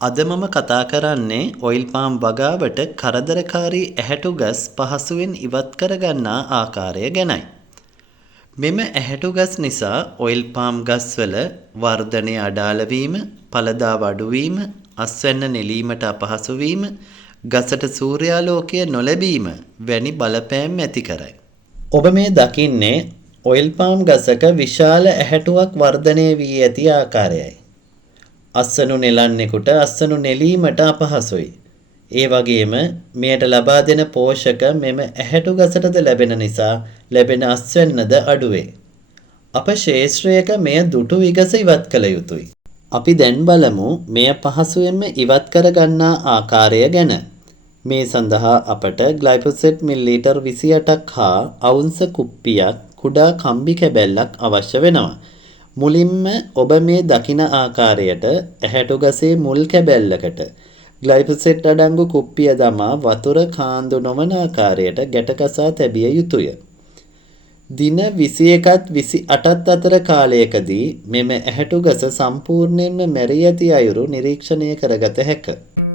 අද මම කතා කරන්නේ ඔයිල් පාම් වගාවට කරදරකාරී ඇහැටු ගස් පහසුවෙන් ඉවත් කරගන්නා ආකාරය ගැනයි. මෙම ඇහැටු ගස් නිසා ඔයිල් පාම් ගස්වල වර්ධනය අඩාල වීම, පළදාව අඩු වීම, අස්වැන්න නෙලීමට අපහසු වීම, ගසට සූර්යාලෝකය නොලැබීම වැනි බලපෑම් ඇති කරයි. ඔබ මේ දකින්නේ ඔයිල් පාම් ගසක විශාල ඇහැටුවක් වර්ධනය වී ඇති ආකාරයයි. අස්වනු නෙලන්නෙකුට අස්වනු නෙලීමට අපහසුයි. ඒ වගේම මෙයට ලබා දෙන පෝෂක මෙම ඇහැටු ගසටද ලැබෙන නිසා ලැබෙන අස්වැන්නද අඩුවේ. අප ශේෂ්ත්‍රයක මෙය දුටු විගස ඉවත් කළ යුතුයි. අපි දැන් බලමු මෙය පහසුවෙන්ම ඉවත් කරගන්නා ආකාරය ගැන. මේ සඳහා අපට ග්ලයිෆොසේට් මිලිලීටර් 28ක් හා අවුන්ස කුප්පියක් කුඩා කම්බි කැබැල්ලක් අවශ්‍ය වෙනවා. මුලින්ම ඔබ මේ දකින ආකාරයට ඇහැටු ගසේ මුල් කැබැල්ලකට ග්ලයිෆොසේට් අඩංගු කුප්පිය දමා වතුර කාන්දු නොවන ආකාරයට ගැටගසා තැබිය යුතුය. දින 21ත් 28ත් අතර කාලයකදී මෙම ඇහැටු ගස සම්පූර්ණයෙන්ම මැරී ඇති අයුරු නිරීක්ෂණය කරගත හැකිය.